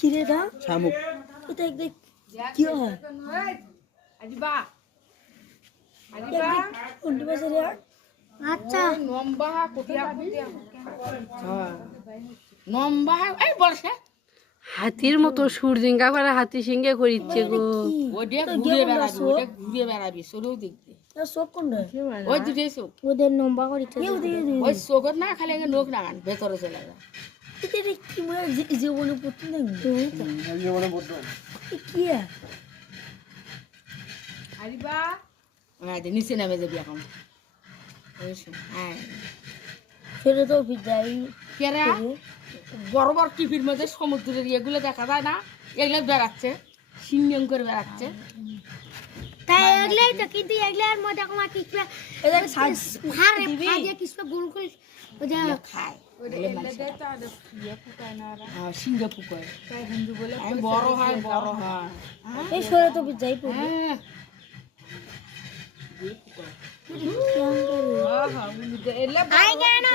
কিরে দা শামুক এটা দেখ কি হয় আজিবা কোনটি বাজারে আচ্ছা নম্বা কোটিয়া নম্বা এই বলছে হাতির মতো সুরজিঙ্গা করে হাতি সিংহে করিচ্ছে গো ওটা ঘুরে বেড়াবি ওটা ঘুরে বেড়াবি চলেও দেখবে চোখ কোনটা ওই দুটো চোখ ওদের নম্বর করে ওই চোখের না খালি নোখ না গান ভেতরে চলে যা এটা কি মনে জীবনে পড়তে দেখবি জীবনে বলতো কি আরিবা হ্যাঁ নিচে নামে যাবি এখন হ্যাঁ ফেরে তো যাই কেরা বড় বড় টিভির মধ্যে সমুদ্রের এগুলো দেখা যায় না এগুলো বেড়াচ্ছে সিংহ করে বেড়াচ্ছে তাই এগুলাই তো কিন্তু এগুলার মধ্যে আমার কিছু এটা হারে ফাজে কিছু গোল করে ওটা খায় সিংহ পুকুর বড় হয় বড় হয় এই সরে তো যাই পড়ি হ্যাঁ আই কেন